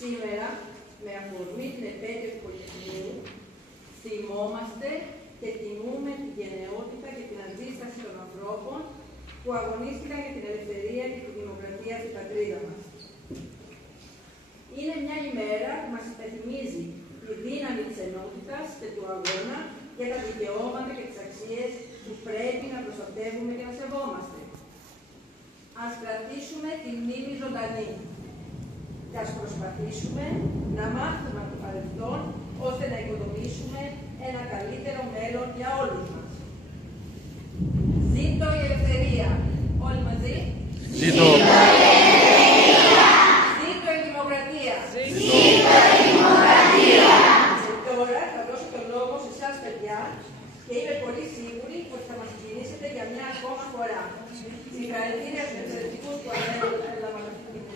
Σήμερα, με αφορμή την επέτειο του Πολυτεχνείου, θυμόμαστε και τιμούμε την γενναιότητα και την αντίσταση των ανθρώπων που αγωνίστηκαν για την ελευθερία και τη δημοκρατία στην πατρίδα μας. Είναι μια ημέρα που μας υπενθυμίζει τη δύναμη της ενότητας και του αγώνα για τα δικαιώματα και τις αξίες που πρέπει να προστατεύουμε και να σεβόμαστε. Ας κρατήσουμε τη μνήμη ζωντανή και ας προσπαθήσουμε να μάθουμε από το παρελθόν ώστε να οικοδομήσουμε ένα καλύτερο μέλλον για όλους μας. Ζήτω η ελευθερία! Όλοι μαζί. Ζήτω! Ζήτω η δημοκρατία! Ζήτω η δημοκρατία! Και τώρα θα δώσω τον λόγο σε εσάς, παιδιά, και είμαι πολύ σίγουρη ότι θα μας συγκινήσετε για μια ακόμα φορά. Συγχαρητήρια στους εξαιρετικούς που έλαβαν αυτή την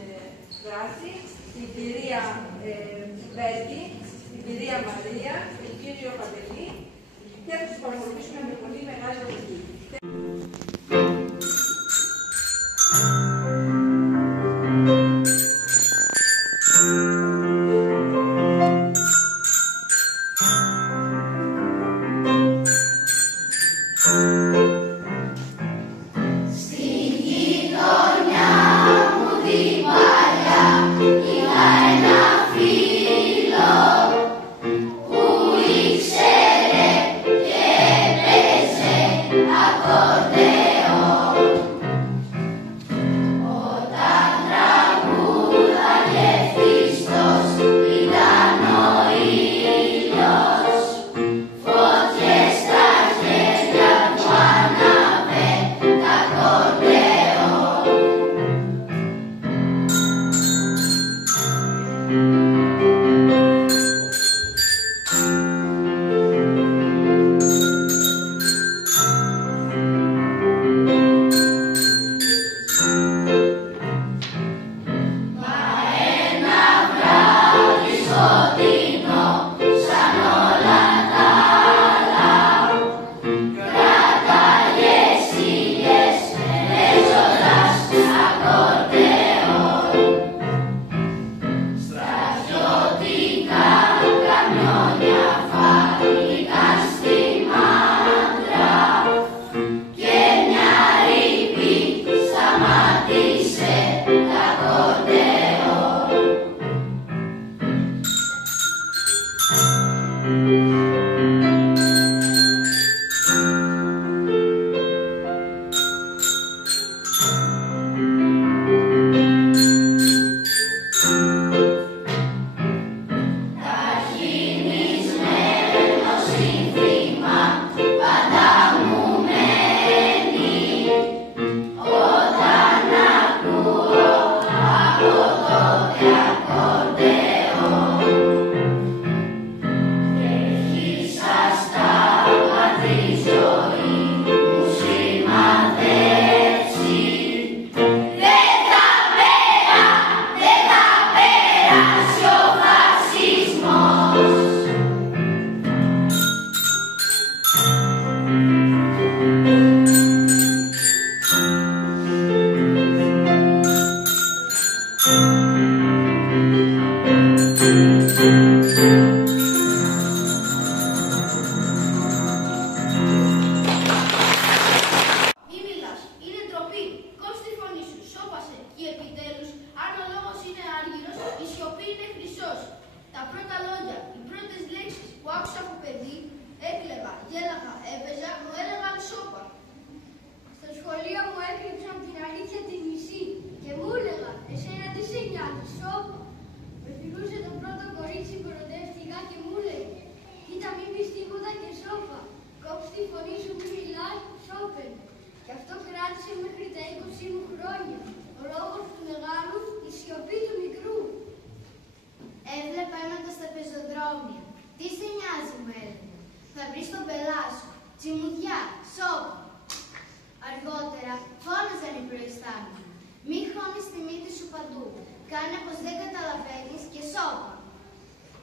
δράση, την κυρία Βέτη, την κυρία Μαρία, τον κύριο Παντελή, και θα τους παρακολουθήσουμε με πολύ μεγάλη προσοχή.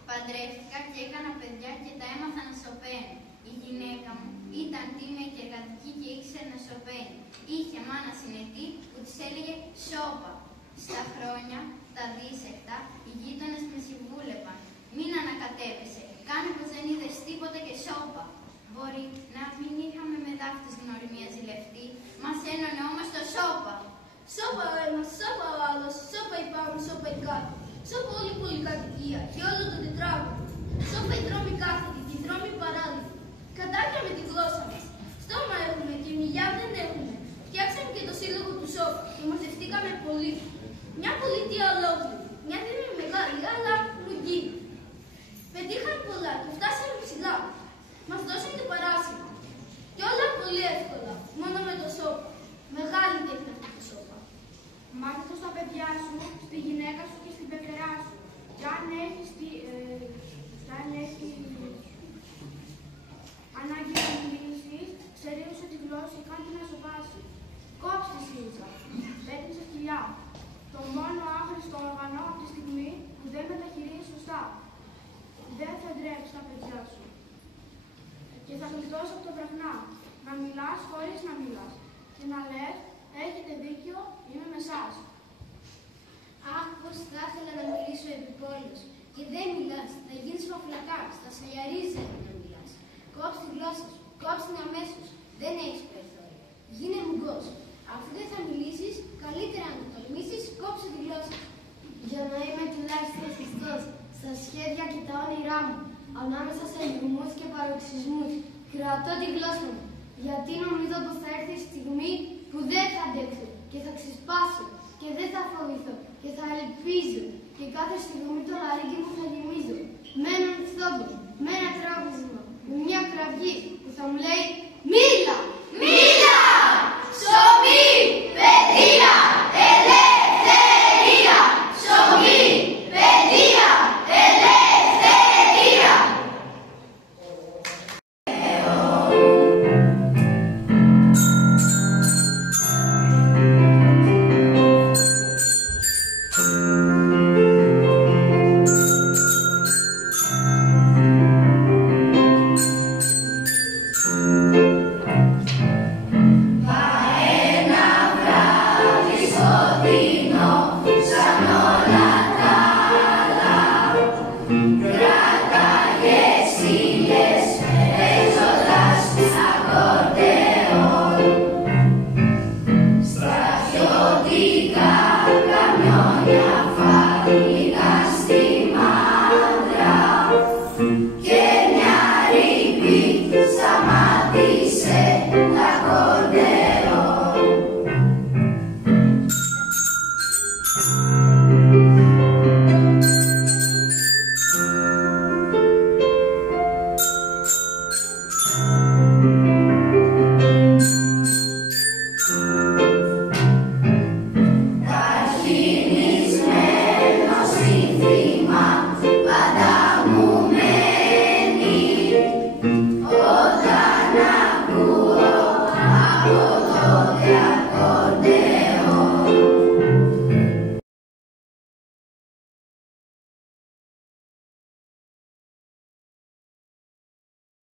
Παντρεύτηκα και έκανα παιδιά και τα έμαθα να σωπαίνω. Η γυναίκα μου ήταν τίμια και εργατική και ήξερε να σωπαίνει. Είχε μάνα συνετή που της έλεγε σώπα. Στα χρόνια, τα δίσεκτα, οι γείτονες με συμβούλευαν. Μην ανακατεύεσαι, κάνε πως δεν είδες τίποτα και σώπα. Μπορεί να μην είχαμε με δάφτης γνωριμία ζηλευτή, μας ένωνε όμως το σώπα. Σώπα ο ένας, σώπα ο άλλος, σώπα η πάνω, σώπα η κάτω. Σώπα όλη η πολυκατοικία και όλο το τετράγωνο. Σώπα οι δρόμοι κάθετοι και οι δρόμοι παράλληλοι. Κατάκια με τη γλώσσα μας. Στόμα έχουμε και μιλιά δεν έχουμε. Φτιάξαμε και το σύλλογο του σώπα και μαζευτήκαμε πολύ. Μια πολιτεία ολόκληρη. Μια δήμη μεγάλη, αλλά λογική. Πετύχαμε πολλά και φτάσαμε ψηλά. Μας δώσαν και παράσημα. Και όλα πολύ εύκολα, μόνο με το σώπα. Μεγάλη τέχνη αυτή το σώπα. Μάθε το στα παιδιά σου, στη γυναίκα σου και στην πεθερά σου. Και αν έχει ανάγκη να μιλήσεις, ξερίωσε τη γλώσσα και κάνε να σοβάσει. Κόψε τη σύνησα, πέτυψε σκυλιά. Το μόνο άχρηστο όργανο από τη στιγμή που δεν μεταχειρίζει σωστά. Δεν θα ντρέψει τα παιδιά σου. Και θα γλιτώσει από το βραχνά. Να μιλάς χωρίς να μιλάς. Και να λες, έχετε δίκιο, είμαι με εσάς. Αχ, πως θα ήθελα να μιλήσω επιπόλως. Και δεν μιλάς, θα γίνεις παφλακάς, θα σαλιαρίζει να μιλάς. Κόψε τη γλώσσα σου, κόψε την αμέσως. Δεν έχεις περιθώρια. Γίνε μουγκός. Αφού δεν θα μιλήσεις, καλύτερα να το τολμήσεις, κόψε τη γλώσσα σου. Για να είμαι τουλάχιστον πιστός στα σχέδια και τα όνειρά μου, ανάμεσα σε λιγμούς και παροξισμούς, κρατώ τη γλώσσα μου, γιατί νομίζω πως θα έρθει η στιγμή που δεν θα αντέξω και θα ξεσπάσω και δεν θα φοβηθώ και θα ελπίζω και κάθε στιγμή το λαρίκι μου θα γεμίζω με έναν στόχο, με ένα τράβισμα, με μια κραυγή που θα μου λέει «Μη!»